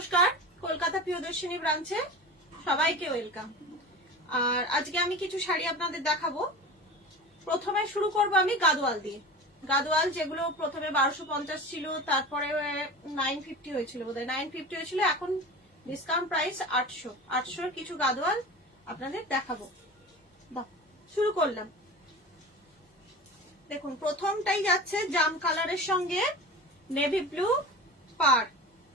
নমস্কার, কলকাতা প্রিয়দর্শিনী ব্রাঞ্চে সবাইকে ওয়েলকাম। আর আজকে আমি কিছু শাড়ি আপনাদের দেখাবো। প্রথমে শুরু করব আমি গাদোয়াল দিয়ে। গাদোয়াল যেগুলো প্রথমে 1250 ছিল, তারপরে 950 হয়েছিল, বোধহয় 950 হয়েছিল, এখন ডিসকাউন্ট প্রাইস 800 কিছু গাদোয়াল আপনাদের দেখাবো। শুরু করলাম। দেখুন, প্রথমটাই যাচ্ছে জাম কালারের সঙ্গে নেভি ব্লু পার,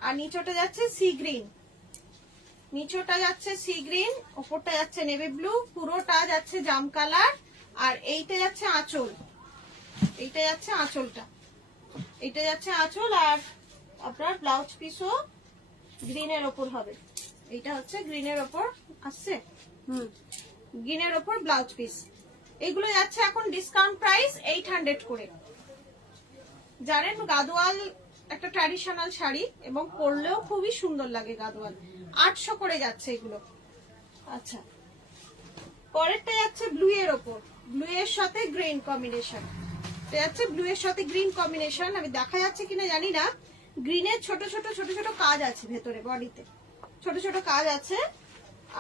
আর নিচটা যাচ্ছে সি গ্রিন, নিচটা যাচ্ছে সি গ্রিন, উপরটা যাচ্ছে নেভি ব্লু, পুরোটা যাচ্ছে জাম কালার। আর এইটা যাচ্ছে আঁচল, এইটা যাচ্ছে আঁচলটা, এইটা যাচ্ছে আঁচল। আর আপনার ব্লাউজ পিসও গ্রিনের ওপর হবে। এইটা হচ্ছে গ্রিনের ওপর আসছে, গ্রিনের ওপর ব্লাউজ পিস। এইগুলো যাচ্ছে এখন ডিসকাউন্ট প্রাইস 800 করে। জানেন গাদোয়াল একটা ট্র্যাডিশনাল শাড়ি এবং পরলেও খুবই সুন্দর লাগে। গাদোয়াল 800 করে যাচ্ছে এগুলো। আচ্ছা, পরেরটা যাচ্ছে ব্লু এর ওপর, ব্লু এর সাথে গ্রিন কম্বিনেশন। এটা যাচ্ছে ব্লু এর সাথে গ্রিন কম্বিনেশন। আমি দেখা যাচ্ছে কিনা জানি না, গ্রিনের ছোট ছোট ছোট ছোট কাজ আছে ভেতরে, বডিতে ছোট ছোট কাজ আছে।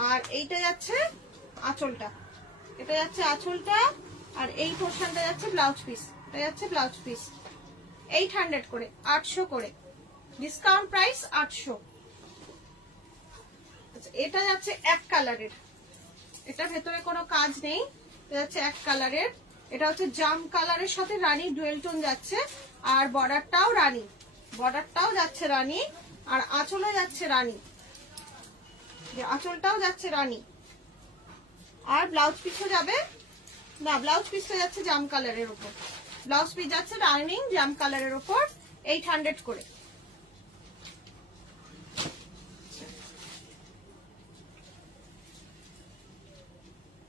আর এইটা যাচ্ছে আঁচলটা, এটা যাচ্ছে আঁচলটা, আর এই পোর্শনটা যাচ্ছে ব্লাউজ পিস, এটা যাচ্ছে ব্লাউজ পিস। 800 করে, 800 করে, ডিসকাউন্ট প্রাইস 800। এটা যাচ্ছে এক কালারের, এটা ভেতরে কোনো কাজ নেই, এটা যাচ্ছে এক কালারের। এটা হচ্ছে জাম কালারের সাথে রানী ডুয়েল টোন যাচ্ছে, আর বর্ডারটাও রানী, বর্ডারটাও যাচ্ছে রানী, আর আঁচলও যাচ্ছে রানী, আঁচলটাও যাচ্ছে রানী। আর ব্লাউজ পিসও যাবে না, ব্লাউজ পিসটা যাচ্ছে জাম কালারের উপর, ব্লাউজ পিস যাচ্ছে রানিং জাম কালারের উপর। 800 করে।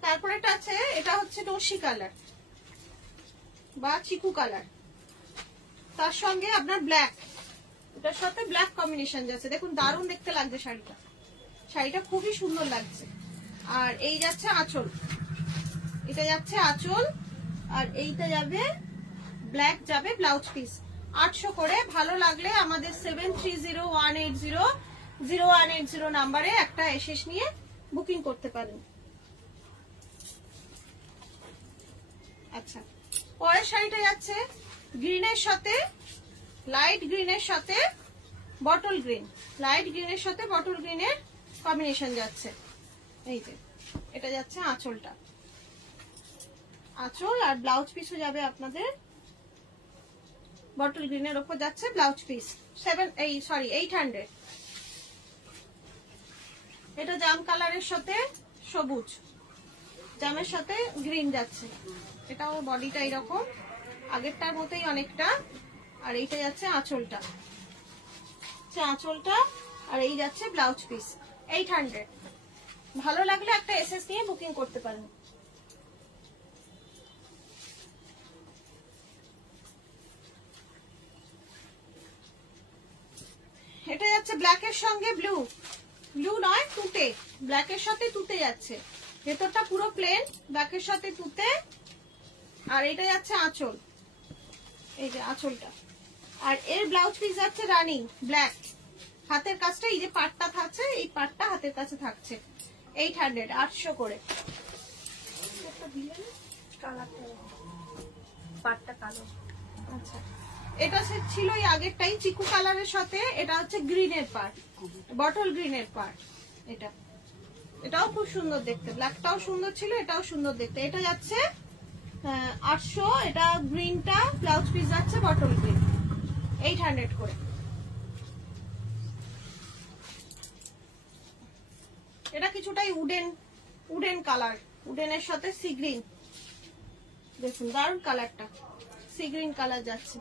তারপরে এটা আছে, এটা হচ্ছে নসি কালার বা চিকু কালার, তার সঙ্গে আপনার ব্ল্যাক, এটার সাথে ব্ল্যাক কম্বিনেশন যাচ্ছে। দেখুন দারুণ দেখতে লাগছে শাড়িটা, শাড়িটা খুবই সুন্দর লাগছে। আর এই যাচ্ছে আঁচল, এটা যাচ্ছে আঁচল, আর এইটা যাবে ব্ল্যাক, যাবে ব্লাউজ পিস। 800 করে। ভালো লাগলে আমাদের 7301800180 নাম্বারে একটা এসএস নিয়ে বুকিং করতে পারেন। আচ্ছা, পরের শাড়িটা যাচ্ছে গ্রিনের সাথে, লাইট গ্রিনের সাথে বটল গ্রিন, লাইট গ্রিনের সাথে বটল গ্রিনের কম্বিনেশন যাচ্ছে। এই যে এটা যাচ্ছে আঁচলটা, আঁচল, আর ব্লাউজ পিসও যাবে আপনাদের বটল গ্রিনের ওপর যাচ্ছে ব্লাউজ পিস। 800। এটা জাম কালারের সাথে সবুজ, জামের সাথে গ্রিন যাচ্ছে। এটাও বডিটা এরকম আগেরটার মতোই অনেকটা। আর এইটা যাচ্ছে আঁচলটা, আঁচলটা, আর এই যাচ্ছে ব্লাউজ পিস। 800। ভালো লাগলে একটা এসএস নিয়ে বুকিং করতে পারেন। এটা যাচ্ছে ব্ল্যাকের সঙ্গে ব্লু, ব্লু নয় তুতে, ব্ল্যাকের সাথে তুতে যাচ্ছে। ভেতরটা পুরো প্লেন, ব্ল্যাকের সাথে তুতে। আর এটা যাচ্ছে আঁচল, এই যে আঁচলটা। আর এর ব্লাউজ পিস যাচ্ছে রানিং ব্ল্যাক, হাতের কাজটা এই যে পাটটা থাকছে, এই পাটটা হাতের কাছে থাকছে। 800, 800 করে। পাটটা কালো। আচ্ছা, এটা ছিল এই আগেরটাই চিকু কালারের সাথে, এটা হচ্ছে গ্রিনের পার্ট, বটল গ্রিনের পার্ট। এটা, এটাও খুব সুন্দর দেখতে, ব্ল্যাকটাও সুন্দর ছিল, এটাও সুন্দর দেখতে। এটা যাচ্ছে 800। এটা গ্রিনটা ব্লাউজ পিস যাচ্ছে বটল গ্রিন। 800 করে। এটা কিছুটাই উডেন কালার, উডেনের সাথে সি গ্রিন। দেখুন দারুণ কালারটা, সি গ্রিন কালার যাচ্ছে।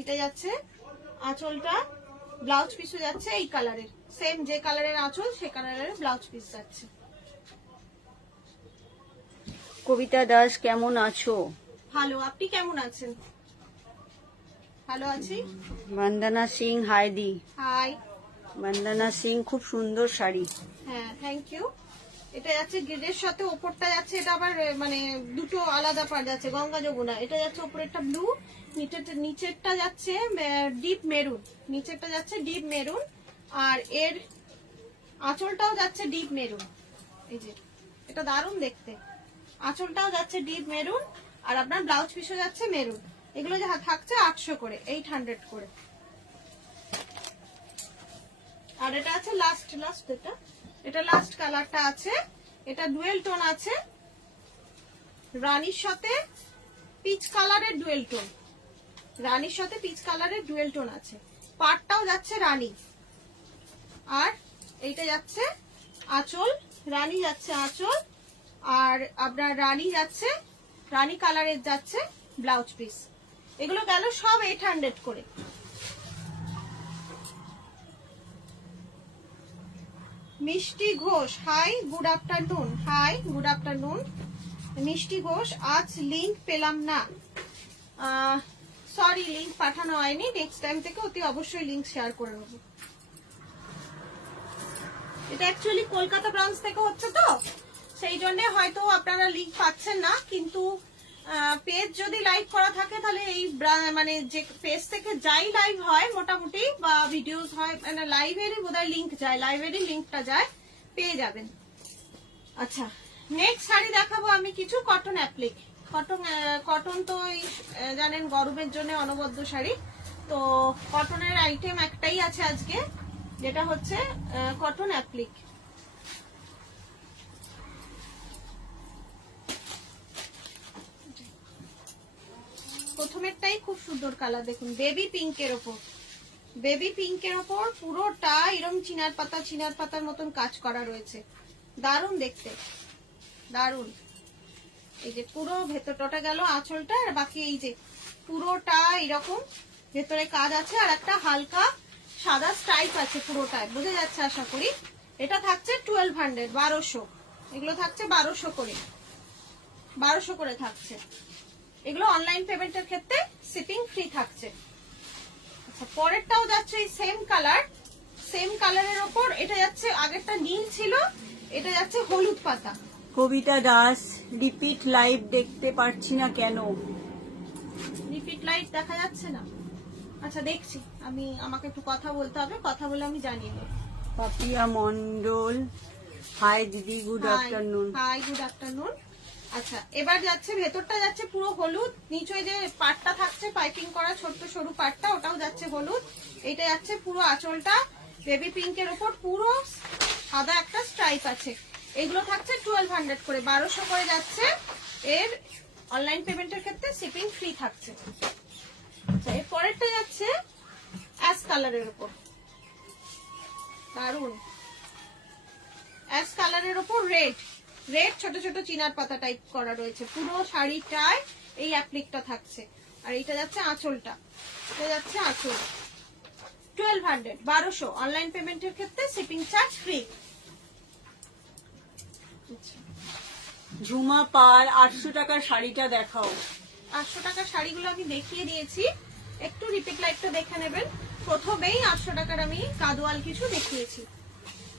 এটা যাচ্ছে আঁচলটা, ব্লাউজ পিসও যাচ্ছে এই কালারের, সেম যে কালারের আঁচল সে কালারের ব্লাউজ পিস যাচ্ছে। কবিতা দাস, কেমন আছো? ভালো, আপনি কেমন আছেন? ভালো আছি। বন্দনা সিং, হাই দি। হাই। বন্দনা সিং, খুব সুন্দর শাড়ি। হ্যাঁ, থ্যাংক ইউ। এটা যাচ্ছে গ্রেডের সাথে, ওপরটা যাচ্ছে এটা আবার মানে দুটো আলাদা পার যাচ্ছে, গঙ্গা যমুনা। এটা যাচ্ছে ওপরেরটা ব্লু, নিচেরটা যাচ্ছে ডিপ মেরুন, নিচেরটা যাচ্ছে ডিপ মেরুন, আর এর আঁচলটাও যাচ্ছে ডিপ মেরুন। এই যে এটা দারুণ দেখতে, আঁচলটাও যাচ্ছে ডিপ মেরুন, আর আপনার ব্লাউজ পিসও যাচ্ছে মেরুন। এগুলো যা থাকছে 800 করে, 800 করে। আর এটা আছে লাস্ট এটা লাস্ট কালারটা আছে, এটা ডুয়েল টোন আছে, রানীর সাথে পিচ কালারের ডুয়েল টোন, রানীর সাথে পিচ কালারের ডুয়েল টোন আছে। পাটটাও যাচ্ছে রানী, আর এইটা যাচ্ছে আঁচল, রানী যাচ্ছে আঁচল, আর আপনার রানী যাচ্ছে, রানী কালারের যাচ্ছে ব্লাউজ পিস। এগুলো গেল সব 800 করে। মিষ্টি Ghosh, hi good afternoon, hi good afternoon. মিষ্টি ঘোষ, আজ লিংক পেলাম না, সরি লিংক পাঠানো হয়নি, নেক্সট টাইম থেকে অতি অবশ্যই লিংক শেয়ার করে নেব। এটা অ্যাকচুয়ালি কলকাতা ব্রাঞ্চ থেকে হচ্ছে তো, সেই জন্য হয়তো আপনারা লিংক পাচ্ছেন না, কিন্তু পেজ যদি লাইভ করা থাকে তাহলে এই মানে যে পেজ থেকে যাই লাইভ হয় মোটামুটি বা ভিডিওস হয়, মানে লাইভেরই বোধহয় লিংক যায়, লাইভেরই লিংকটা যায়, পেয়ে যাবেন। আচ্ছা, নেক্সট শাড়ি দেখাবো আমি কিছু কটন অ্যাপ্লিক। কটন তো জানেন গরমের জন্য অনবদ্য শাড়ি, তো কটনের আইটেম একটাই আছে আজকে, যেটা হচ্ছে কটন অ্যাপ্লিক। প্রথমেরটাই খুব সুন্দর কালার, দেখুন বেবি পিঙ্কের ওপর, বেবি পিঙ্কের ওপর পুরোটা এরকম চিনার পাতার মতন কাজ করা রয়েছে, দারুণ দেখতে, দারুণ। এই যে পুরো ভেতরটা গেল আঁচলটা, আর বাকি এই যে পুরোটা এরকম ভেতরে কাজ আছে, আর একটা হালকা সাদা স্ট্রাইপ আছে পুরোটায়, বোঝা যাচ্ছে আশা করি। এটা থাকছে 1200, 1200, এগুলো থাকছে 1200 করে, 1200 করে থাকছে। এগুলো অনলাইন পেমেন্টের ক্ষেত্রে শিপিং ফ্রি থাকছে। আচ্ছা, পরেরটাও যাচ্ছে এই সেম কালার, সেম কালারের ওপর, এটা যাচ্ছে আগেরটা নীল ছিল, এটা যাচ্ছে হলুদ পাতা। কবিতা দাস, রিপিট লাইভ দেখতে পারছি না কেন? রিপিট লাইট দেখা যাচ্ছে না? আচ্ছা দেখছি, আমাকে একটু কথা বলতে হবে, কথা বলে আমি জানিয়ে দেবো। পাপিয়া মন্ডল, হাই দিদি, good afternoon. Hi good afternoon. আচ্ছা, এবার যাচ্ছে ভেতরটা যাচ্ছে পুরো হলুদ, নিচে যে পাটটা থাকছে পাইপিং করা ছোট্ট সরু পাটটা, ওটাও যাচ্ছে হলুদ। এটা যাচ্ছে পুরো আঁচলটা বেবি পিঙ্কের উপর, পুরো সাদা একটা স্ট্রাইপ আছে। এগুলো থাকছে 1200 করে, 1200 করে যাচ্ছে। এর অনলাইন পেমেন্টের ক্ষেত্রে শিপিং ফ্রি থাকছে। আচ্ছা, এর পরেরটা যাচ্ছে অ্যাশ কালারের উপর, দারুন অ্যাশ কালারের উপর রেড, রেড ছোট ছোট চিনার পাতা টাইপ করা রয়েছে, পুরো শাড়িটায় এই অ্যাপ্লিকটা থাকছে। আর এটা যাচ্ছে আঁচলটা, এটা যাচ্ছে আঁচল, 1200, 1200 অনলাইন পেমেন্টের ক্ষেত্রে শিপিং চার্জ ফ্রি। ঝুমা পাল, 800 টাকার শাড়িটা দেখাও। 800 টাকার শাড়িগুলো আমি দেখিয়ে দিয়েছি, একটু রিপিট লাইটটা দেখে নেবেন। প্রথমেই 800 টাকার আমি কাদোয়াল কিছু দেখিয়েছি।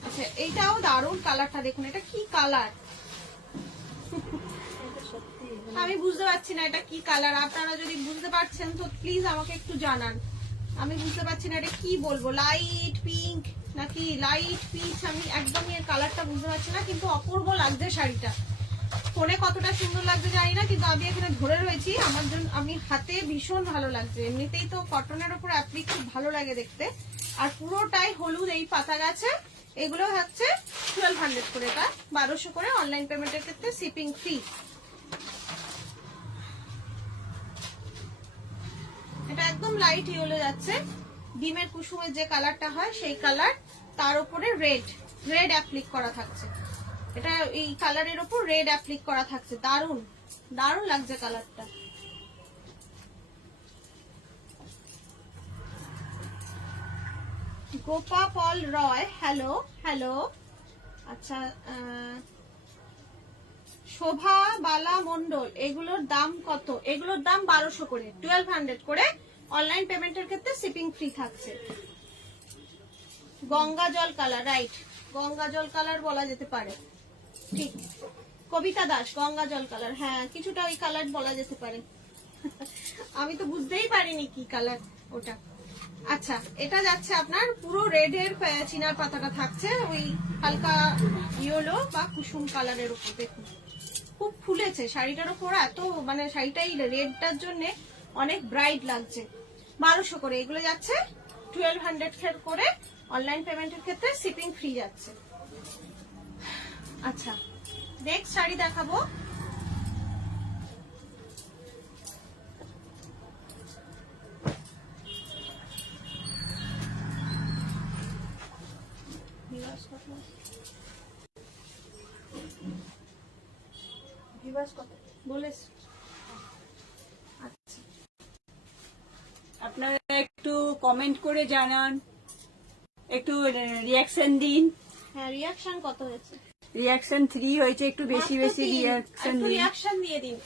আচ্ছা, এইটাও দারুণ কালারটা দেখুন, এটা কি কালার আমি বুঝতে পারছি না এটা কি কালার। আপনারা যদি বুঝতে পারছেন তো প্লিজ আমাকে একটু জানান, আমি বুঝতে পারছি না এটা কি বলবো, লাইট পিঙ্ক নাকি লাইট পিচ, আমি একদমই এর কালারটা বুঝতে পারছি না, কিন্তু অপূর্ব লাগছে শাড়িটা। ফোনে কতটা সুন্দর লাগছে জানি না, কিন্তু আমি এখানে ধরে রয়েছি, আমার জন্য আমি হাতে ভীষণ ভালো লাগছে। এমনিতেই তো কটনের উপর অ্যাপ্লিক খুব ভালো লাগে দেখতে, আর পুরোটাই হলুদ এই পাতা গেছে। এগুলো হচ্ছে 1200 করে, এটা 1200 করে অনলাইন পেমেন্টের ক্ষেত্রে শিপিং ফ্রি। এটা একদম লাইট ইয়েলো যাচ্ছে, ডিমের কুসুমের যে কালারটা হয় সেই কালার, তার উপরে রেড, রেড অ্যাপ্লিক করা থাকছে। এটা এই কালারের উপর রেড অ্যাপ্লিক করা থাকছে, দারুন দারুন লাগছে কালারটা। গোপা পল রয়, হ্যালো হ্যালো। আচ্ছা, শোভা বালা মন্ডল, এগুলোর দাম কত? এগুলোর দাম 1200 করে, 1200 করে অনলাইন পেমেন্টের ক্ষেত্রে শিপিং ফ্রি থাকছে। গঙ্গা জল কালার, রাইট, গঙ্গা জল কালার বলা যেতে পারে। ঠিক কবিতা দাস গঙ্গা জল কালার, হ্যাঁ কিছুটা ওই কালার বলা যেতে পারে। আমি তো বুঝতেই পারিনি কি কালার ওটা। আচ্ছা, এটা যাচ্ছে আপনার পুরো রেড এর চিনার পাতাটা থাকছে ওই হালকা ইয়েলো বা কুসুম কালারের উপর। দেখুন খুব ফুলেছে শাড়িটার উপর, এত মানে শাড়িটাই রেডটার জন্য অনেক ব্রাইট লাগছে। 1200 করে এগুলো যাচ্ছে, 1200 করে অনলাইন পেমেন্টের ক্ষেত্রে শিপিং ফ্রি যাচ্ছে। আচ্ছা নেক্সট শাড়ি দেখাবো। আপনারা একটু কমেন্ট করে জানান, একটু রিয়াকশন দিন। হ্যাঁ রিয়াকশন কত হয়েছে? রিয়াকশন 3 হয়েছে, একটু বেশি বেশি রিয়াকশন দিন। রিয়াকশন দিয়ে দিন,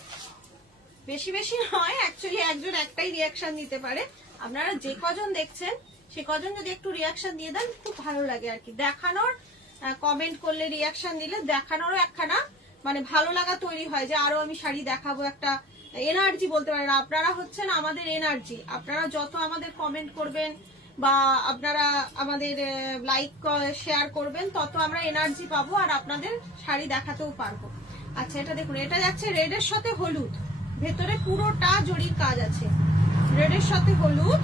বেশি বেশি নয়, অ্যাকচুয়ালি একজন একটাই রিয়াকশন দিতে পারে। আপনারা যে কজন দেখছেন সে কজন যদি একটু রিয়াকশন দিয়ে দেন খুব ভালো লাগে আর কি। দেখানোর কমেন্ট করলে রিয়াকশন দিলে দেখানোরও একখানা মানে ভালো লাগা তৈরি হয় যে আরো আমি শাড়ি দেখাবো, একটা এনার্জি বলতে পারেন। আপনারা হচ্ছেন আমাদের এনার্জি, আপনারা যত আমাদের কমেন্ট করবেন বা আপনারা আমাদের লাইক শেয়ার করবেন তত আমরা এনার্জি পাবো আর আপনাদের শাড়ি দেখাতেও পারবো। আচ্ছা এটা দেখুন, এটা যাচ্ছে রেডের সাথে হলুদ, ভেতরে পুরোটা জরির কাজ আছে, রেডের সাথে হলুদ।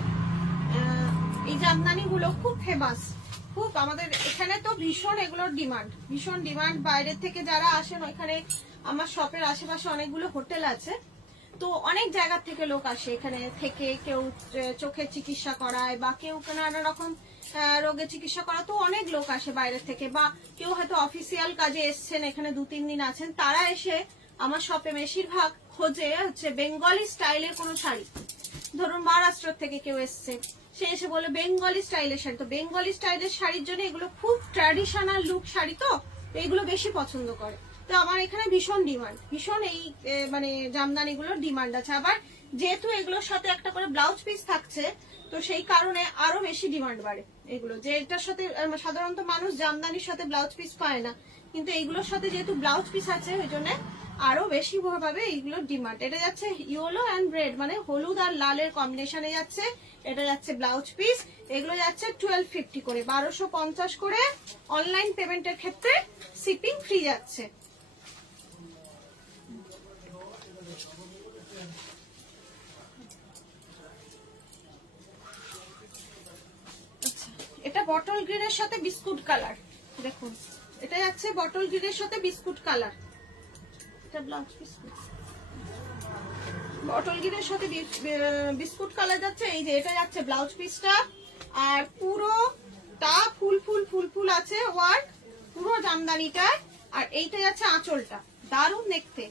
এই জামদানি গুলো খুব ফেমাস, খুব আমাদের এখানে তো ভীষণ এগুলোর ডিমান্ড, ভীষণ ডিমান্ড। বাইরের থেকে যারা আসেন, ওইখানে আমার শপের আশেপাশে অনেকগুলো হোটেল আছে, তো অনেক জায়গা থেকে লোক আসে এখানে থেকে, কেউ চোখের চিকিৎসা করায় বা কেউ নানা রকম রোগের চিকিৎসা করা, তো অনেক লোক আসে বাইরের থেকে, বা কেউ হয়তো অফিসিয়াল কাজে এসছেন এখানে 2-3 দিন আছেন, তারা এসে আমার শপে বেশিরভাগ খোঁজে হচ্ছে বেঙ্গলি স্টাইলের কোনো শাড়ি। ধরুন মহারাষ্ট্র থেকে কেউ এসছে, সে এসে বলে বেঙ্গলি স্টাইলের শাড়ি, তো বেঙ্গলি স্টাইলের শাড়ির জন্য এগুলো খুব ট্র্যাডিশনাল লুক শাড়ি, তো এগুলো বেশি পছন্দ করে। তো আমার এখানে ভীষণ ডিমান্ড, ভীষণ এই মানে জামদানি গুলোর ডিমান্ড আছে। আবার যেহেতু এগুলোর সাথে একটা করে ব্লাউজ পিস থাকছে, তো সেই কারণে আরো বেশি ডিমান্ড বাড়ে এগুলো। যে এটার সাথে সাধারণত মানুষ জামদানির সাথে ব্লাউজ পিস পায় না, কিন্তু এইগুলোর সাথে যেহেতু ব্লাউজ পিস আছে ওই জন্য আরো বেশি ভাবে এইগুলোর ডিমান্ড। এটা যাচ্ছে ইয়েলো অ্যান্ড রেড, মানে হলুদ আর লালের কম্বিনেশনে যাচ্ছে। এটা যাচ্ছে ব্লাউজ পিস, এগুলো যাচ্ছে 1250 করে, 1250 করে অনলাইন পেমেন্টের ক্ষেত্রে শিপিং ফ্রি যাচ্ছে। এটা বটল গ্রিনের সাথে বিস্কুট কালার, দেখুন এটা যাচ্ছে বটল গ্রিনের সাথে বিস্কুট কালার। এটা ব্লাউজ পিস, বটল গ্রিনের সাথে বিস্কুট কালার যাচ্ছে। এই যে এটা যাচ্ছে ব্লাউজ পিসটা, আর পুরোটা ফুল ফুল ফুল ফুল আছে ওয়ার্ক পুরো জামদানিটা, আর এইটা যাচ্ছে আঁচলটা। দারুণ দেখতে,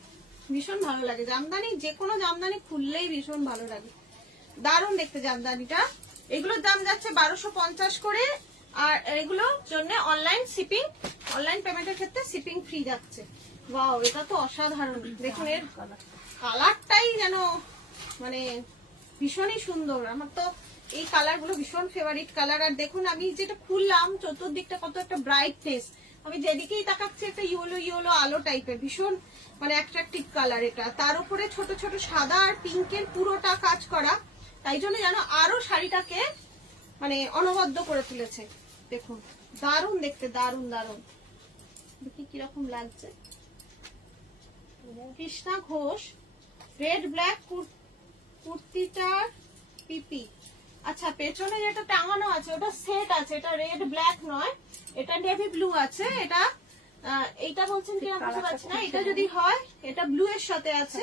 ভীষণ ভালো লাগে জামদানি, যে কোনো জামদানি খুললেই ভীষণ ভালো লাগে, দারুণ দেখতে জামদানিটা। এগুলোর দাম যাচ্ছে 1250 করে, আর এগুলোর জন্য অনলাইন শিপিং, অনলাইন পেমেন্টের ক্ষেত্রে শিপিং ফ্রি যাচ্ছে। ওয়াও, এটা তো অসাধারণ, দেখুন এর কালারটাই যেন মানে ভীষণই সুন্দর। আমার তো এই কালার গুলো ভীষণ ফেভারিট কালার। আর দেখুন আমি যেটা খুললাম চতুর্দিকটা কত একটা ব্রাইটনেস, আমি যেদিকেই তাকাচ্ছি একটা ইয়েলো ইয়েলো আলো টাইপের, ভীষণ মানে অ্যাট্রাকটিভ কালার এটা। তার উপরে ছোট ছোট সাদা আর পিঙ্কের পুরোটা কাজ করা, তাই জন্য যেন আরো শাড়িটাকে মানে অনবদ্য করে তুলেছে। দেখুন দারুণ দেখতে, দারুণ দারুণ। দেখি কিরকম লাগছে। কৃষ্ণা ঘোষ, রেড ব্ল্যাক কুর্তিটার পিপি। আচ্ছা পেছনে যেটা টাঙানো আছে ওটা সেট আছে, এটা রেড ব্ল্যাক নয়, এটা নেভি ব্লু আছে। এটা এইটা বলছেন কিনা বুঝতে পারছি না, এটা যদি হয় এটা ব্লু এর সাথে আছে,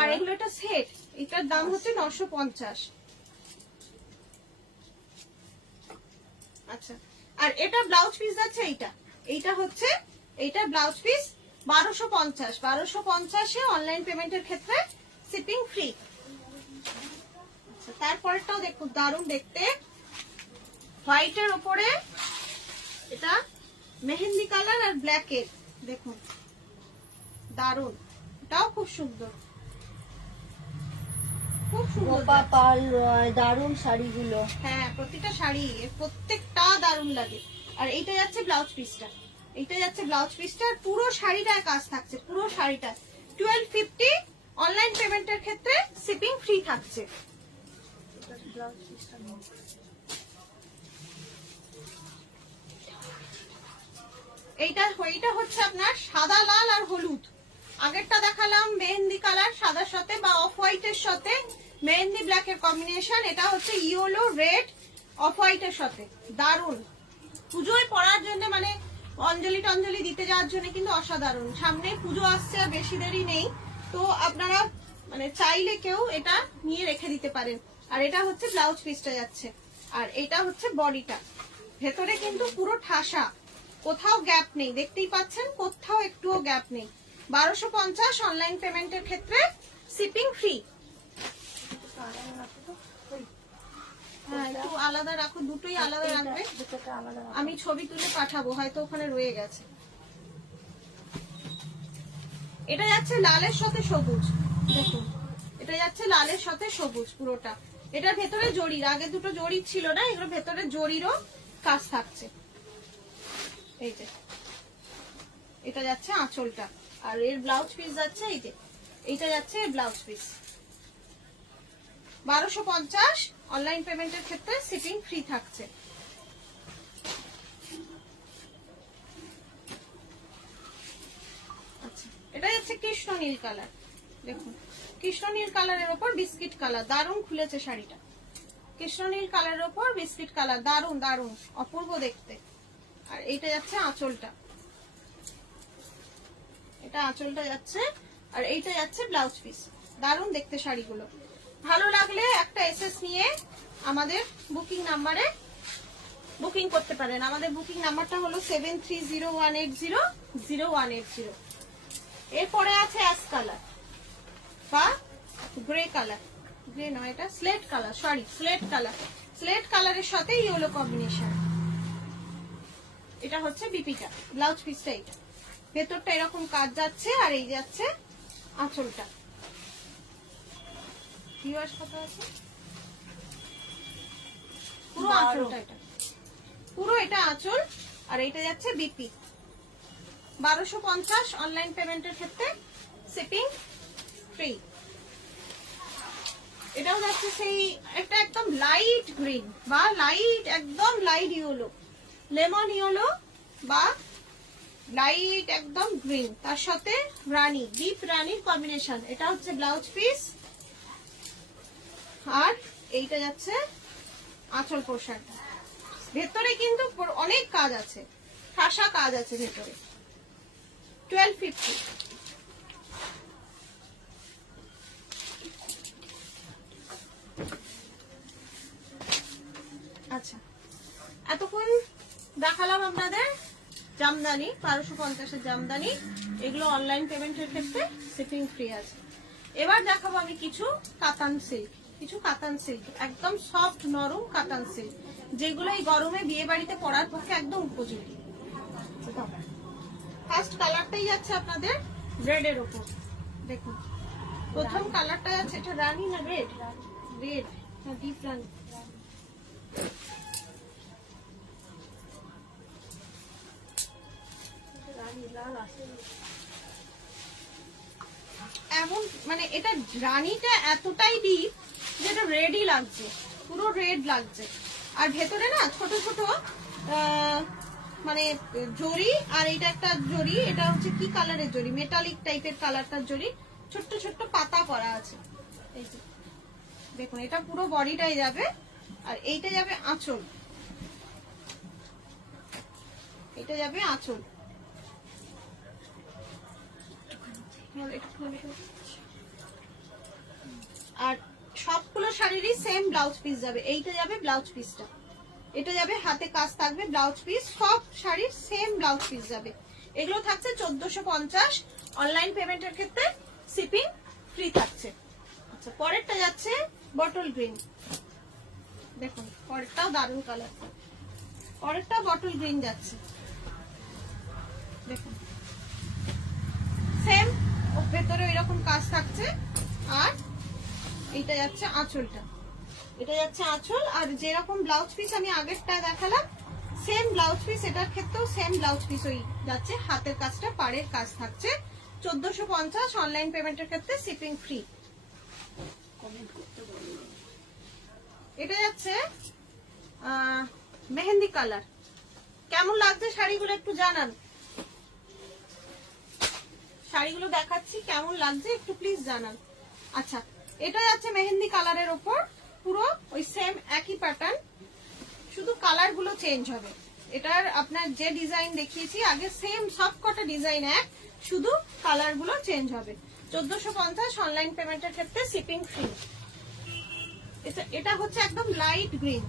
আর এগুলো এটা সেট, এটার দাম হচ্ছে 950। আচ্ছা, আর এটা ব্লাউজ পিস আছে, এইটা হচ্ছে এইটা ব্লাউজ পিস 1250, 1250 অনলাইন পেমেন্টের ক্ষেত্রে শিপিং ফ্রি। আচ্ছা তারপরটাও দেখুন দারুণ দেখতে, হোয়াইটের উপরে এটা মেহেন্দি কালার আর ব্ল্যাকের, দেখুন দারুণ, এটাও খুব সুন্দর, খুব সুন্দর দারুণ শাড়িগুলো। হ্যাঁ প্রতিটা শাড়ি প্রত্যেকটা দারুণ লাগে। আর এইটা যাচ্ছে ব্লাউজ পিসটা, এইটা যাচ্ছে ব্লাউজ পিসটা, পুরো শাড়িটায় কাজ থাকছে, পুরো শাড়িটা 1250। অনলাইন পেমেন্টের ক্ষেত্রে শিপিং ফ্রি থাকছে। এইটা হচ্ছে আপনার সাদা লাল আর হলুদ। আগেরটা দেখালাম মেহেন্দি কালার সাদার সাথে বা অফ হোয়াইটের সাথে মেহেন্দি ব্ল্যাকের কম্বিনেশন। এটা হচ্ছে ইয়েলো রেড অফ হোয়াইটের সাথে, দারুন পুজোয় পরার জন্য, মানে অঞ্জলি টঞ্জলি দিতে যাওয়ার জন্য কিন্তু অসাধারণ। সামনে পুজো আসছে আর বেশি দেরি নেই, তো আপনারা মানে চাইলে কেউ এটা নিয়ে রেখে দিতে পারেন। আর এটা হচ্ছে ব্লাউজ পিসটা যাচ্ছে, আর এটা হচ্ছে বডিটা। ভেতরে কিন্তু পুরো ঠাসা, কোথাও গ্যাপ নেই, দেখতেই পাচ্ছেন কোথাও একটুও গ্যাপ নেই। 1250 অনলাইন পেমেন্টের ক্ষেত্রে শিপিং ফ্রি। হ্যাঁ একটু আলাদা রাখো, দুটোই আলাদা রাখবে, আমি ছবি তুলে পাঠাবো, হয়তো ওখানে রয়ে গেছে। এটা যাচ্ছে লালের সাথে সবুজ, দেখুন এটা যাচ্ছে লালের সাথে সবুজ পুরোটা। এটার ভেতরে জরির, আগে দুটো জরি ছিল না, এগুলো ভেতরে জরিরও কাজ থাকছে। এই যে এটা যাচ্ছে আঁচলটা, আর এর ব্লাউজ পিস যাচ্ছে এই যে, এইটা যাচ্ছে এর ব্লাউজ পিস। 1250 অনলাইন পেমেন্টের ক্ষেত্রে শিপিং ফ্রি থাকছে। আচ্ছা এটা যাচ্ছে কৃষ্ণ নীল কালার, দেখুন কৃষ্ণ নীল কালারের উপর বিস্কিট কালার, দারুণ খুলেছে শাড়িটা। কৃষ্ণ নীল কালারের উপর বিস্কিট কালার, দারুণ দারুণ অপূর্ব দেখতে। আর এইটা যাচ্ছে আঁচলটা, এটা আঁচলটা যাচ্ছে, আর এইটা যাচ্ছে ব্লাউজ পিস। দারুণ দেখতে শাড়িগুলো। ভালো লাগলে একটা এসএস নিয়ে আমাদের বুকিং নাম্বারে বুকিং করতে পারেন। আমাদের বুকিং নাম্বারটা হলো 7301800180। এরপরে আছে অ্যাশ কালার বা গ্রে কালার, গ্রে নয় এটা slate colour, sorry slate colour. Slate কালারের সাথে ইয়েলো কম্বিনেশন। এটা হচ্ছে বিপিটা, ব্লাউজ পিসটা এটা। ভেতরটা এরকম কাজ যাচ্ছে, আর এই যাচ্ছে আঁচলটা। কত আছে পুরো আঁচলটা, এটা পুরো এটা আঁচল, আর এটা যাচ্ছে বিপি। 1250 অনলাইন পেমেন্টের ক্ষেত্রে শিপিং ফ্রি। এটাও যাচ্ছে সেই একটা একদম লাইট গ্রিন বা লাইট একদম লাইট ইয়েলো, লেমন ইয়েলো বা লাইট একদম গ্রিন, তার সাথে রানী, ডিপ রানীর কম্বিনেশন। এটা হচ্ছে ব্লাউজ পিস, আর এইটা যাচ্ছে আঁচল পোশাকটা। ভেতরে কিন্তু অনেক কাজ আছে, ঠাসা কাজ আছে ভেতরে। 1250। আচ্ছা এতক্ষণ দেখালাম আপনাদের জামদানি, 1250 জামদানি, এগুলো অনলাইন পেমেন্টের ক্ষেত্রে শিপিং ফ্রি আছে। এবার দেখাবো আমি কিছু কাতান সিল্ক, কিছু কাতান সিল্ক, একদম সফট নরম কাতান সিল্ক, যেগুলো এই গরমে বিয়ে বাড়িতে পরার পক্ষে একদম উপযোগী। ফার্স্ট কালারটাই যাচ্ছে আপনাদের রেড এর উপর, দেখুন প্রথম কালারটা যাচ্ছে, এটা রানী না রেড, রেড না ডিপ রানী। এমন মানে এটা রানীটা এতটাই ডিপ যেটা রেডই লাগছে, পুরো রেড লাগছে। আর ভেতরে না ছোট ছোট মানে জরি, আর এটা একটা জরি, এটা হচ্ছে কি কালারের জরি, মেটালিক টাইপের কালারটার জরি, ছোট্ট ছোট্ট পাতা করা আছে। এই যে দেখুন এটা পুরো বডিটাই যাবে, আর এইটা যাবে আঁচল, এটা যাবে আঁচল। আর সবগুলো শাড়িরই সেম ব্লাউজ পিস যাবে, এইটা যাবে ব্লাউজ পিসটা, এটা যাবে হাতে কাজ থাকবে ব্লাউজ পিস, সব শাড়ির সেম ব্লাউজ পিস যাবে। এগুলো থাকছে 1450, অনলাইন পেমেন্টের ক্ষেত্রে শিপিং ফ্রি থাকছে। আচ্ছা পরেরটা যাচ্ছে বটল গ্রিন, দেখুন পরেরটাও দারুণ কালার, পরেরটা বটল গ্রিন যাচ্ছে, দেখুন সেম ভেতরে এরকম কাজ থাকছে। আর এটা যাচ্ছে আঁচলটা, এটা যাচ্ছে আঁচল, আর যেরকম ব্লাউজ পিস আমি আগেরটা দেখালাম সেম ব্লাউজ পিস, এটার ক্ষেত্রেও সেম ব্লাউজ পিস ওই যাচ্ছে, হাতের কাজটা পাড়ের কাজ থাকছে। 1450 অনলাইন পেমেন্টের ক্ষেত্রে শিপিং ফ্রি। এটা যাচ্ছে মেহেন্দি কালার। কেমন লাগছে শাড়িগুলো একটু জানান। শাড়িগুলো দেখাচ্ছি, কেমন লাগছে একটু প্লিজ জানান। আচ্ছা, এটা যাচ্ছে মেহেন্দি কালারের ওপর, পুরো ওই সেম একই প্যাটার্ন, শুধু কালার গুলো চেঞ্জ হবে। এটার আপনার যে ডিজাইন দেখিয়েছি আগে সেম সব কটা ডিজাইন এক, শুধু কালার গুলো চেঞ্জ হবে। 1450 অনলাইন পেমেন্টের ক্ষেত্রে শিপিং ফ্রি। এটা হচ্ছে একদম লাইট গ্রিন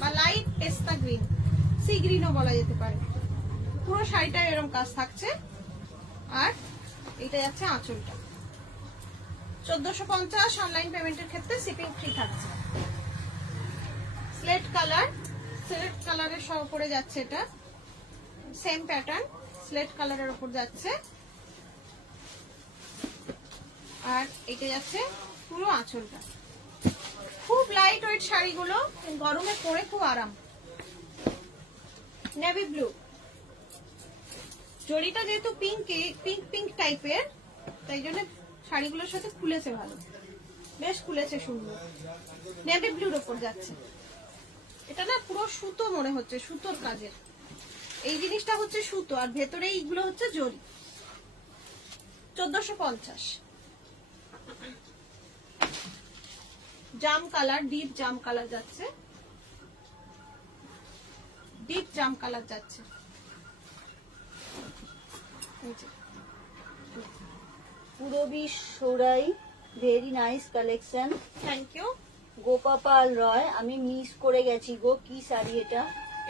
বা লাইট পেস্তা গ্রিন, সি গ্রিনও বলা যেতে পারে। পুরো শাড়িটা এরকম কাজ থাকছে। আর এটা যাচ্ছে আঁচলটা। 1450 অনলাইন পেমেন্টের ক্ষেত্রে শিপিং ফ্রি থাকছে। স্লেট কালার, স্লেট কালারের সব উপরে যাচ্ছে, এটা সেম প্যাটার্ন, স্লেট কালারের উপর যাচ্ছে। আর এটা যাচ্ছে পুরো আঁচলটা। খুব লাইট ওয়েট শাড়িগুলো, গরমে পরে খুব আরাম। নেভি ব্লু, জড়িটা যেহেতু পিঙ্ক পিঙ্ক টাইপের, তাই জন্য শাড়িগুলোর সাথে খুলেছে ভালো, বেশ খুলেছে সুন্দর। নেভি ব্লুর ওপর যাচ্ছে। এটা না পুরো সুতো মনে হচ্ছে, সুতোর কাজের। এই জিনিসটা হচ্ছে সুতো, আর ভেতরে এইগুলো হচ্ছে জড়ি। 1450। জাম কালার, ডিপ জাম কালার যাচ্ছে, ডিপ জাম কালার যাচ্ছে। Purabi Sorai, very nice collection. Thank you. Gopal Roy, আমি মিস করে গেছি গো, কি শাড়ি এটা?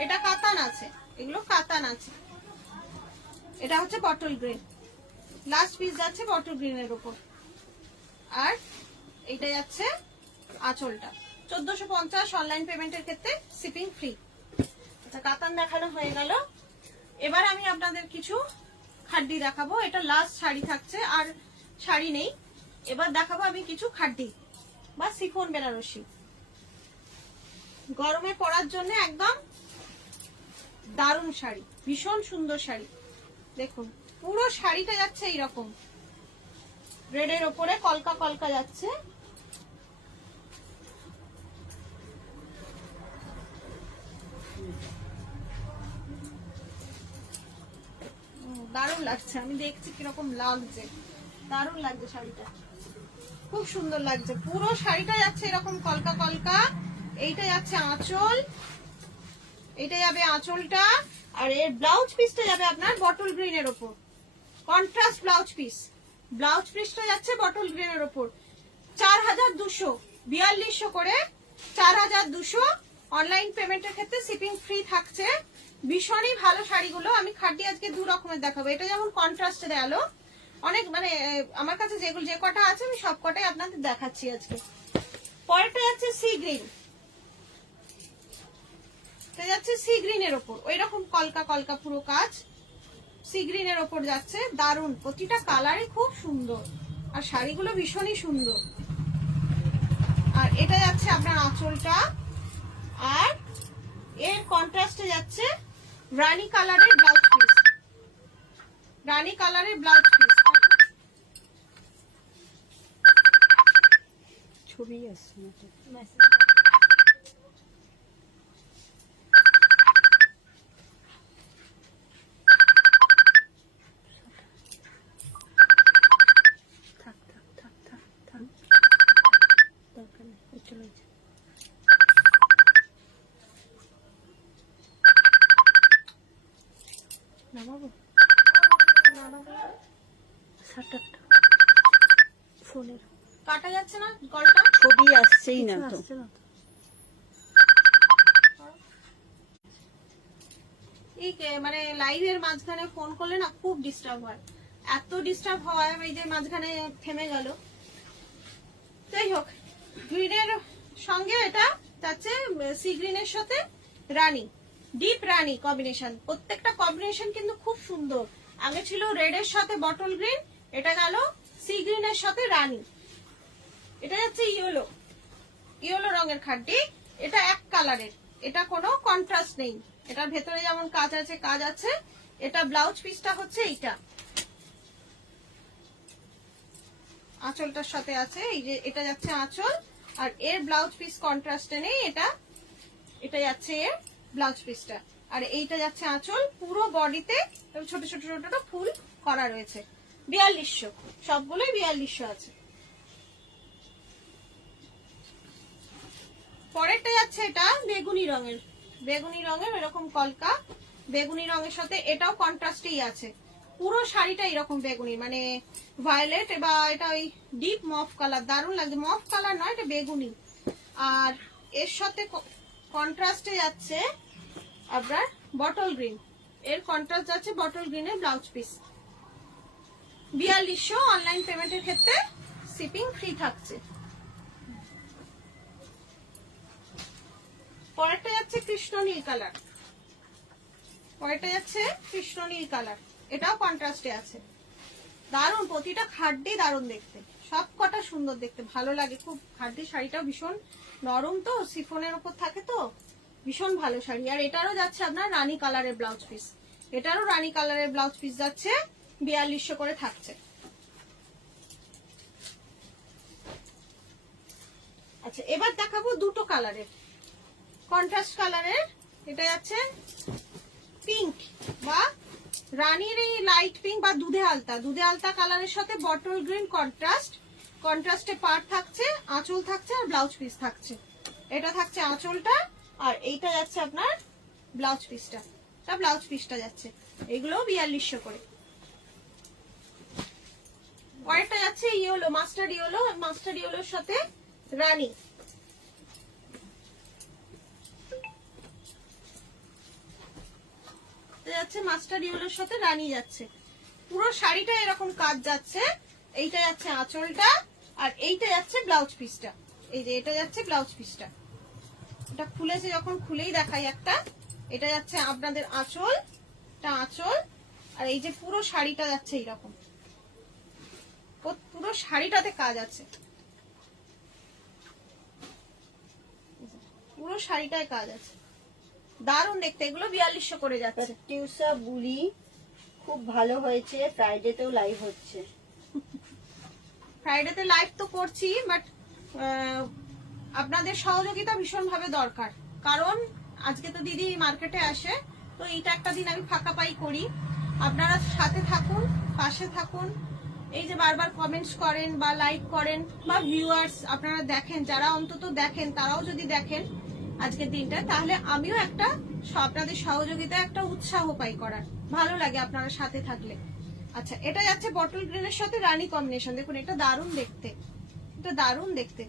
এটা কাতান আছে, এগুলো কাতান আছে। এটা হচ্ছে বটল গ্রিন, লাস্ট পিস যাচ্ছে বটল গ্রিনের উপর। আর এটা যাচ্ছে আঁচলটা। 1450 অনলাইন পেমেন্টের ক্ষেত্রে শিপিং ফ্রি। আচ্ছা, কাতান দেখানো হয়ে গেল। এবার আমি আপনাদের কিছু খাড্ডি দেখাবো। এটা লাস্ট শাড়ি থাকছে, আর শাড়ি নেই। এবার দেখাবো আমি কিছু খাড্ডি বা শিফন বেনারসি, গরমে পরার জন্য একদম দারুণ শাড়ি, ভীষণ সুন্দর শাড়ি। দেখুন পুরো শাড়িটা যাচ্ছে এইরকম রেডের ওপরে কলকা কলকা যাচ্ছে। দারুণ লাগছে, আমি দেখছি কিরকম লাগছে, দারুণ লাগছে শাড়িটা, খুব সুন্দর লাগছে। পুরো শাড়িটা যাচ্ছে এরকম কলকা কলকা। এইটা যাচ্ছে আঁচল, এটা যাবে আঁচলটা। আর এর ব্লাউজ পিসটা যাবে আপনার বটল গ্রিনের ওপর, কন্ট্রাস্ট ব্লাউজ পিস। ব্লাউজ পিসটা যাচ্ছে বটল গ্রিনের ওপর। 4200, 4200 করে 4200। অনলাইন পেমেন্টের ক্ষেত্রে শিপিং ফ্রি থাকছে। ভীষণই ভালো শাড়িগুলো। আমি খাড্ডি আজকে দু রকমের দেখাবো। এটা যেমন কন্ট্রাস্টে দেখালো, অনেক মানে আমার কাছে যেগুলো যে কটা আছে আমি সব কটাই আপনাদের দেখাচ্ছি আজকে। পরেরটা যাচ্ছে সি গ্রিন, এটা যাচ্ছে সি গ্রিনের ওপর, ওই রকম কলকা কলকা পুরো কাজ সি গ্রিনের ওপর যাচ্ছে। দারুণ, প্রতিটা কালারই খুব সুন্দর, আর শাড়িগুলো ভীষণই সুন্দর। আর এটা যাচ্ছে আপনার আঁচলটা। আর এর কন্ট্রাস্টে যাচ্ছে রানী কালারের ব্লাউজ পিস, রানী কালারের ব্লাউজ পিস। ছবি আসছে না। নামাবো ফোনের কাটা যাচ্ছে না গলটা, ছবি আসছেই না তো। এই মানে লাইভের মাঝখানে ফোন করলে না খুব ডিস্টার্ব হয়, এত ডিস্টার্ব হয়। এই যে মাঝখানে থেমে গেল। যাই হোক, গ্রিনের সঙ্গে এটা যাচ্ছে সি গ্রিনের সাথে রানী, ডিপ রানী কম্বিনেশন। প্রত্যেকটা কম্বিনেশন কিন্তু খুব সুন্দর। আগে ছিল রেডের সাথে বটল গ্রিন, এটা গেল সি গ্রিনের সাথে রানী। এটা যাচ্ছে ইয়েলো, ইয়েলো রঙের খাড্ডি। এটা এক কালারের, এটা কোনো কন্ট্রাস্ট নেই, এটার ভেতরে যেমন কাজ আছে। এটা ব্লাউজ পিসটা হচ্ছে এইটা, আঁচলটার সাথে আছে। এই যে এটা যাচ্ছে আঁচল, আর এর ব্লাউজ পিস কন্ট্রাস্টে নেই, এটা যাচ্ছে এর ব্লাউজ পিসটা, আর এইটা যাচ্ছে আঁচল। পুরো বডিতে ছোট ছোট ছোট ফুল করা রয়েছে। 4200, সবগুলোই 4200 আছে। পরেরটা যাচ্ছে এটা বেগুনি রঙের এরকম কলকা বেগুনি রঙের সাথে এটাও কন্ট্রাস্টেই আছে। পুরো শাড়িটা এরকম বেগুনি, মানে ভায়োলেট বা এটা ওই ডিপ মফ কালার, দারুণ লাগছে। মফ কালার নয়, এটা বেগুনি। আর এর সাথে কন্ট্রাস্টে যাচ্ছে আপনার বটল গ্রিন, এর কন্ট্রাস্ট যাচ্ছে বটল গ্রিনের ব্লাউজ পিস। 4200, অনলাইন পেমেন্টের ক্ষেত্রে শিপিং ফ্রি থাকছে। পরেরটা যাচ্ছে কৃষ্ণ নীল কালার, এটাও কন্ট্রাস্টে আছে। দারুণ, প্রতিটা খাড্ডি দারুণ দেখতে, সব কটা সুন্দর দেখতে, ভালো লাগে খুব। খাড্ডি শাড়িটাও ভীষণ নরম, তো সিফনের উপর থাকে, তো ভীষণ ভালো শাড়ি। আর এটারও যাচ্ছে আপনার রানী কালারের ব্লাউজ পিস, যাচ্ছে 4200 করে থাকছে। আচ্ছা, এবার দেখাবো দুটো কালারের, কন্ট্রাস্ট কালারের। এটা যাচ্ছে পিঙ্ক বা রানীর এই লাইট পিঙ্ক বা দুধে আলতা কালারের সাথে বটল গ্রিন কন্ট্রাস্টে পাড় থাকছে, আঁচল থাকছে, আর ব্লাউজ পিস থাকছে। এটা থাকছে আঁচলটা, আর এইটা যাচ্ছে আপনার ব্লাউজ পিসটা যাচ্ছে। এগুলো 4200 করে। পরেরটা যাচ্ছে ইয়েলো, মাস্টার্ড ইয়েলোর সাথে রানী। যাচ্ছে মাস্টার্ড ইয়েলোর সাথে রানী যাচ্ছে। পুরো শাড়িটা এরকম কাজ যাচ্ছে। এইটা যাচ্ছে আঁচলটা, আর এইটা যাচ্ছে ব্লাউজ পিসটা। এই যে এটা যাচ্ছে ব্লাউজ পিসটা, এটা খুলেছে, যখন খুলেই দেখাই একটা। এটা যাচ্ছে আপনাদের আঁচল, আর এই যে পুরো শাড়িটা যাচ্ছে এইরকম, পুরো শাড়িটাতে কাজ আছে, পুরো শাড়িটায় কাজ আছে, দারুণ দেখতে। এগুলো 4200 করে যাচ্ছে। টিউসা বুলি খুব ভালো হয়েছে, ফ্রাইডেতেও লাইভ হচ্ছে। ফ্রাইডেতে লাইভ তো করছি, বাট আপনাদের সহযোগিতা ভীষণ ভাবে দরকার, কারণ আজকে তো দিদি মার্কেটে আসে, তো এইটা একটা দিন আমি ফাঁকা পাই করি। আপনারা সাথে থাকুন, পাশে থাকুন। এই যে বারবার কমেন্টস করেন বা লাইক করেন, বা ভিউয়ার্স আপনারা দেখেন, যারা অন্তত দেখেন তারাও যদি দেখেন আজকের দিনটা, তাহলে আমিও একটা আপনাদের সহযোগিতা একটা উৎসাহ পাই করার, ভালো লাগে আপনারা সাথে থাকলে। আচ্ছা, এটা যাচ্ছে বটল গ্রিনের সাথে রানী কম্বিনেশন, দেখুন এটা দারুণ দেখতে,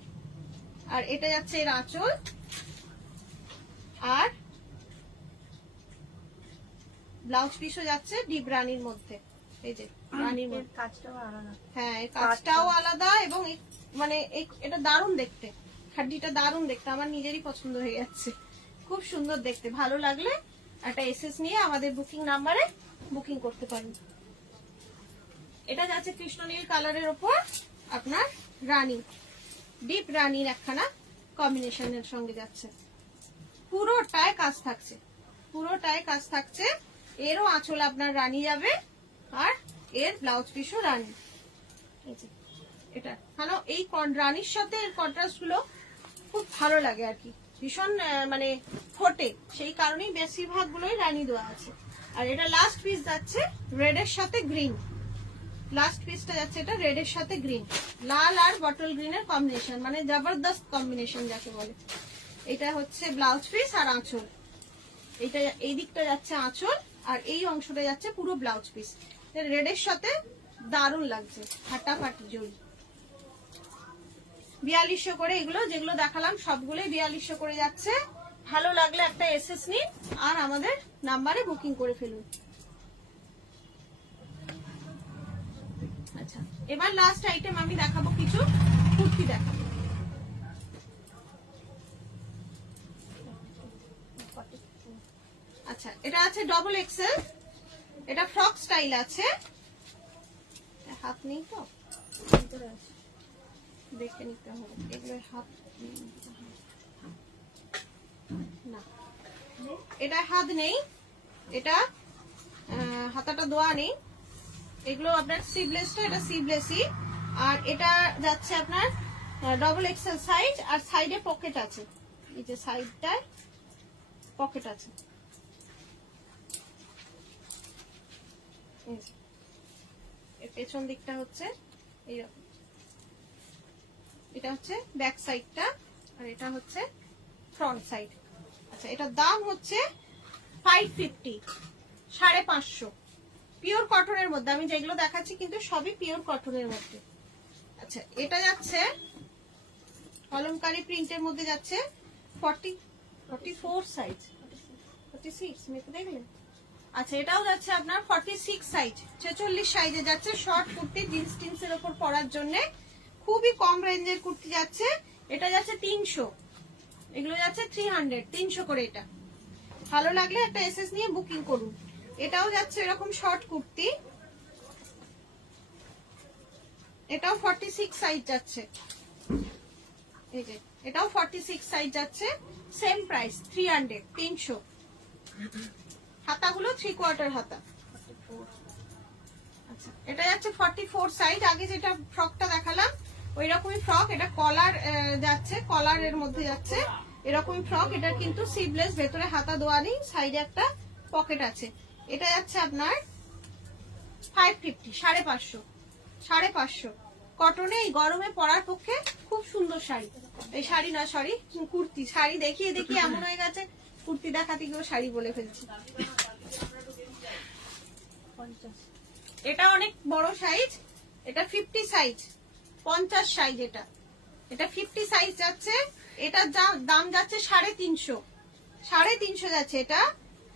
আর এটা যাচ্ছে এর আঁচল, আর ব্লাউজ পিসও যাচ্ছে ডিপ রানীর মধ্যে। এই যে রানীর মধ্যে কাজটাও আলাদা, হ্যাঁ কাজটাও আলাদা, এবং মানে এটা দারুণ দেখতে, খাড্ডিটা দারুণ দেখতে, আমার নিজেরই পছন্দ হয়ে যাচ্ছে, খুব সুন্দর দেখতে। ভালো লাগলে একটা এসএস নিয়ে আমাদের বুকিং নাম্বারে বুকিং করতে পারেন। এটা যাচ্ছে কৃষ্ণ নীল কালারের ওপর আপনার রানী, ডিপ রানীর একখানা কম্বিনেশনের সঙ্গে যাচ্ছে। পুরোটায় কাজ থাকছে, এরও আঁচল আপনার রানী যাবে, আর এর ব্লাউজ পিসও রানী। এটা কারণ এই রানীর সাথে এর কন্ট্রাস্ট গুলো খুব ভালো লাগে আর কি, ভীষণ মানে ফোটে, সেই কারণেই বেশিরভাগ গুলোই রানী দেওয়া আছে। আর এটা লাস্ট পিস যাচ্ছে রেডের সাথে গ্রিন, এটা রেডের সাথে গ্রিন, লাল আর বটল গ্রিনের কম্বিনেশন, মানে জবরদস্ত কম্বিনেশন যাকে বলে। এটা হচ্ছে ব্লাউজ পিস আর আঁচল, এটা এই দিকটা যাচ্ছে আঁচল, আর এই অংশটা যাচ্ছে পুরো ব্লাউজ পিস। রেডের সাথে দারুণ লাগছে, ফাটাফাটি জড়ি। 4200 করে এগুলো, যেগুলো দেখালাম সবগুলোই 4200 করে যাচ্ছে। ভালো লাগলে একটা এসএস নিন আর আমাদের নাম্বারে বুকিং করে ফেলুন। আচ্ছা, এবার লাস্ট আইটেম আমি দেখাবো, কিছু কুর্তি দেখাবো। আচ্ছা, এটা আছে ডবল এক্সেল, এটা ফ্রক স্টাইল আছে, হাত নেই তো দেখে নিতে হবে, এগুলোর হাত না, এটা হাত নেই, এটা হাতাটা দোয়া নেই। এগুলো আপনার স্লিভলেসটা, এটা স্লিভলেসই। আর এটা যাচ্ছে আপনার ডবল এক্সেল সাইজ, আর সাইডে পকেট আছে, এই যে সাইডটায় পকেট আছে। এর পেছন দিকটা হচ্ছে এইরকম, এটা হচ্ছে ব্যাক সাইডটা, আর এটা হচ্ছে ফ্রন্ট সাইড। আচ্ছা, এটার দাম হচ্ছে 550, 550 পিওর কটনের মধ্যে। আমি যেগুলো দেখাচ্ছি কিন্তু সবই পিওর কটনের মধ্যে। আচ্ছা, এটা যাচ্ছে কলমকারী প্রিন্টের মধ্যে, যাচ্ছে 44 সাইজ, 46 মেপে দেখলেন। আচ্ছা, এটাও যাচ্ছে আপনার 46 সাইজ, 46 সাইজে যাচ্ছে। শর্ট কুর্তি জিন্স টিন্সের উপর পরার জন্য খুবই কম রেঞ্জের কুর্তি যাচ্ছে। এটা যাচ্ছে 300, এগুলো যাচ্ছে 300, 300 করে। এটা ভালো লাগলে একটা এসএস নিয়ে বুকিং করুন। এটাও যাচ্ছে এরকম শর্ট কুর্তি, এটাও 46 সাইজ যাচ্ছে। এই যে এটাও 46 সাইজ যাচ্ছে, সেম প্রাইস 300, 300। হাতাগুলো 3/4 হাতা। আচ্ছা, এটা যাচ্ছে 44 সাইজ। আগে যেটা ফ্রকটা দেখালাম ওই রকমই ফ্রক, এটা কলার যাচ্ছে, কলারের মধ্যে যাচ্ছে এরকমই ফ্রক। এটা কিন্তু স্লিভলেস, ভেতরে হাতা দেওয়া নেই, সাইডে একটা পকেট আছে। এটা যাচ্ছে আপনার 550, 550, 550 কটনে। এই গরমে পরার পক্ষে খুব সুন্দর শাড়ি। এই শাড়ি না, সরি কুর্তি। শাড়ি দেখিয়ে দেখিয়ে এমন হয়ে গেছে কুর্তি দেখাতে গিয়েও শাড়ি বলে ফেলছি। এটা অনেক বড় সাইজ, এটা 50 সাইজ, 50 সাইজ। এটা 50 সাইজ যাচ্ছে। এটার দাম যাচ্ছে 350, 350 যাচ্ছে। এটা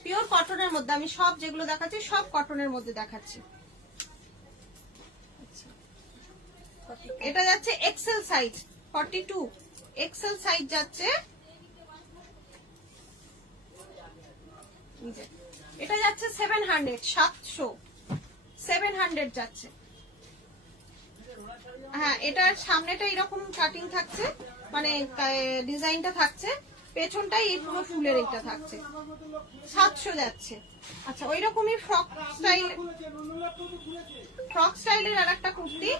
পিওর কটনের মধ্যে। আমি সব যেগুলো দেখাচ্ছি সব কটনের মধ্যে দেখাচ্ছি। এটা যাচ্ছে এক্সেল সাইজ, 42 এক্সেল সাইজ যাচ্ছে। এটা যাচ্ছে 700, 700 যাচ্ছে। হ্যাঁ, এটার সামনেটা এরকম কাটিং থাকছে, মানে ডিজাইনটা থাকছে, পেছনটাই এই পুরো ফুলের এটা থাকছে, 700 যাচ্ছে। আচ্ছা, ওই রকমই ফ্রক স্টাইলের আর একটা কুর্তি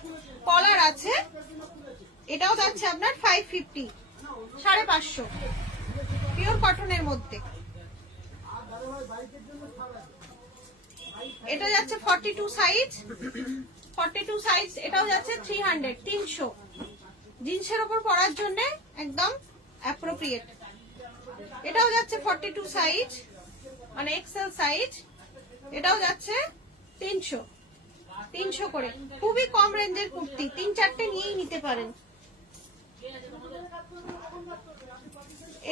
কলার আছে, এটাও যাচ্ছে আপনার 550, 550 পিওর কটনের মধ্যে। এটা যাচ্ছে 42 সাইজ, 42 সাইজ। এটাও যাচ্ছে 300, 300 জিন্সের উপর পরার জন্য একদম অ্যাপ্রোপ্রিয়েট। এটাও যাচ্ছে 42 সাইজ, মানে এক্সেল সাইজ। এটাও যাচ্ছে 300, 300 করে। খুবই কম রেঞ্জের কুর্তি, 3-4টে নিয়েই নিতে পারেন।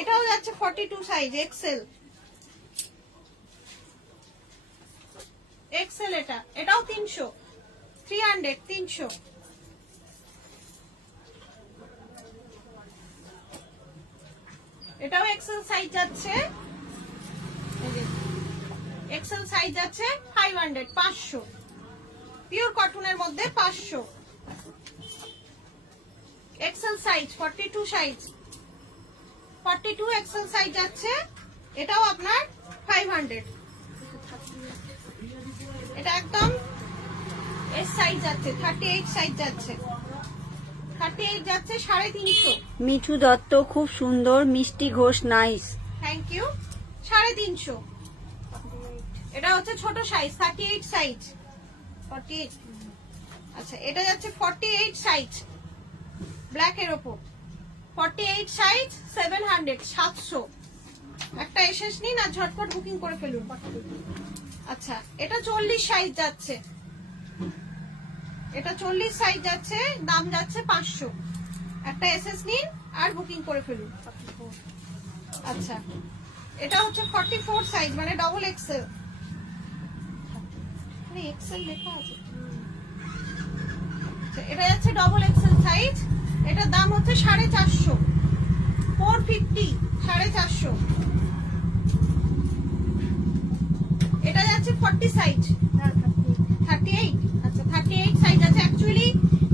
এটাও যাচ্ছে 42 সাইজ, এক্সেল, এক্সেল। এটাও 300, 300, 300। এটাও এক্সেল সাইজ যাচ্ছে, এক্সেল সাইজ যাচ্ছে 500, 500 পিওর কটনের মধ্যে, 500 XL size, 42 size, 42 XL size যাচ্ছে। এটাও আপনার 500। এটা একদম এস সাইজ যাচ্ছে, 38 সাইজ যাচ্ছে, 38 যাচ্ছে 350। মিঠু দত্ত খুব সুন্দর, মিষ্টি ঘোষ নাইস, থ্যাংক ইউ, 350। এটা হচ্ছে ছোট সাইজ, 38 সাইজ, 48। আচ্ছা, এটা যাচ্ছে 48 সাইজ, ব্ল্যাক এর ওপর 48 সাইজ, 700, 700। একটা এসেস নিন আর ঝটপট বুকিং করে ফেলুন। আচ্ছা, এটা 40 সাইজ যাচ্ছে, এটা 40 সাইজ যাচ্ছে, দাম যাচ্ছে 500। একটা এসএস নিন আর বুকিং করে ফেলুন। আচ্ছা, এটা হচ্ছে 44 সাইজ, মানে ডবল এক্সেল, এক্সেল লেখা আছে। এটা যাচ্ছে ডবল এক্সেল সাইজ। এটার দাম হচ্ছে 450, 450, 450। এটা যাচ্ছে 40 সাইজ, 38। আচ্ছা, 38 সাইজ আছে। অ্যাকচুয়ালি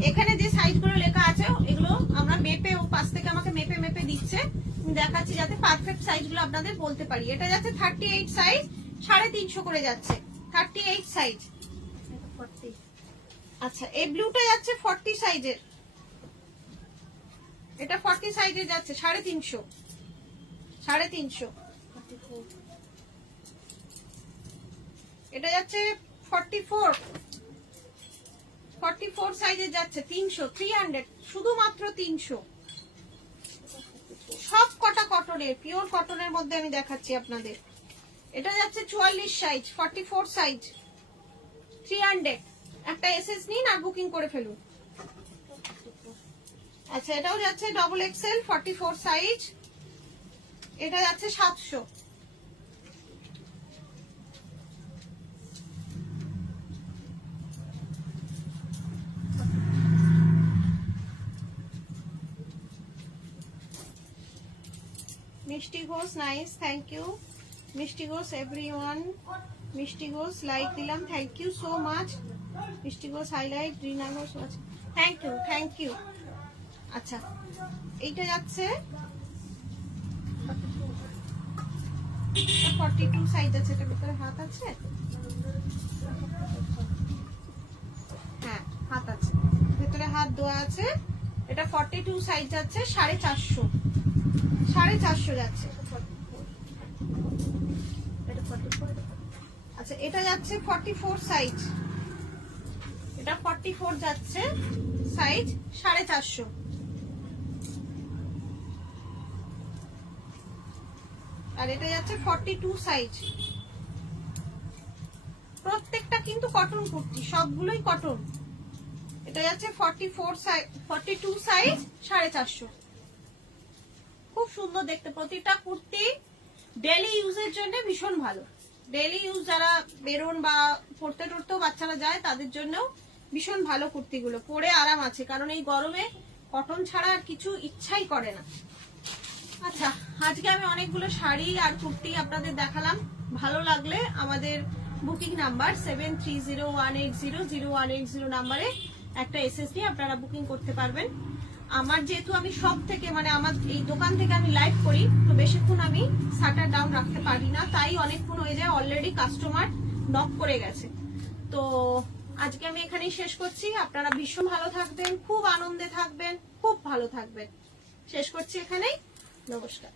এখানে যে সাইজগুলো লেখা আছে এগুলো আমরা মেপে, ও পাশ থেকে আমাকে মেপে মেপে দিচ্ছে, আমি দেখাচ্ছি যাতে পারফেক্ট সাইজ গুলো আপনাদের বলতে পারি। এটা যাচ্ছে 38 সাইজ, 350 করে যাচ্ছে 38 সাইজ। আচ্ছা এই ব্লুটা যাচ্ছে 40 সাইজের, এটা 40 সাইজের যাচ্ছে 350 350। এটা যাচ্ছে 44 সাইজের যাচ্ছে 300 300, শুধুমাত্র 300। সব কটা কটনের, পিওর কটনের মধ্যে আমি দেখাচ্ছি আপনাদের। এটা যাচ্ছে 44 সাইজ, 44 সাইজ 300। একটা এসএস নিন আর বুকিং করে ফেলুন। আচ্ছা এটাও যাচ্ছে ডবল এক্সেল 44 সাইজ, এটা যাচ্ছে 700। মিষ্টি ঘোষ নাইস, থ্যাংক ইউ মিষ্টি ঘোষ এভরিওয়ান। মিষ্টি ঘোষ লাইক দিলাম, থ্যাংক ইউ সো মাচ। মিষ্টি ঘোষ হাইলাইট, রিনা ঘোষ আছে, থ্যাংক ইউ থ্যাংক ইউ। আচ্ছা এইটা যাচ্ছে 42 সাইজ আছে, এটার ভিতরে হাত আছে, হ্যাঁ হাত আছে, ভিতরে হাত দেওয়া আছে। এটা 42 সাইজ যাচ্ছে 450, 450 যাচ্ছে। আচ্ছা এটা যাচ্ছে 44 সাইজ, এটা 44 যাচ্ছে সাইজ 450। আর এটা যাচ্ছে 42 সাইজ। প্রত্যেকটা কিন্তু কটন কুর্তি, সবগুলোই কটন। এটা যাচ্ছে 44 সাইজ, 42 সাইজ 450। খুব সুন্দর দেখতে, প্রতিটা কুর্তি ডেলি ইউজের জন্য ভীষণ ভালো। ডেলি ইউজ যারা বেরোন বা পড়তে টড়তেও বাচ্চারা যায় তাদের জন্যও ভীষণ ভালো কুর্তিগুলো, পরে আরাম আছে, কারণ এই গরমে কটন ছাড়া আর কিছু ইচ্ছাই করে না। আচ্ছা আজকে আমি অনেকগুলো শাড়ি আর কুর্তি আপনাদের দেখালাম। ভালো লাগলে আমাদের বুকিং নাম্বার 7301800180 নাম্বারে একটা এসএসডি আপনারা বুকিং করতে পারবেন। আমার যেহেতু আমি সব থেকে মানে আমার এই দোকান থেকে আমি লাইভ করি, তো বেশিক্ষণ আমি শাটার ডাউন রাখতে পারি না, তাই অনেকক্ষণ হয়ে যায়, অলরেডি কাস্টমার নক করে গেছে। তো আজকে আমি এখানেই শেষ করছি। আপনারা ভীষণ ভালো থাকবেন, খুব আনন্দে থাকবেন, খুব ভালো থাকবেন। শেষ করছি এখানেই, নমস্কার।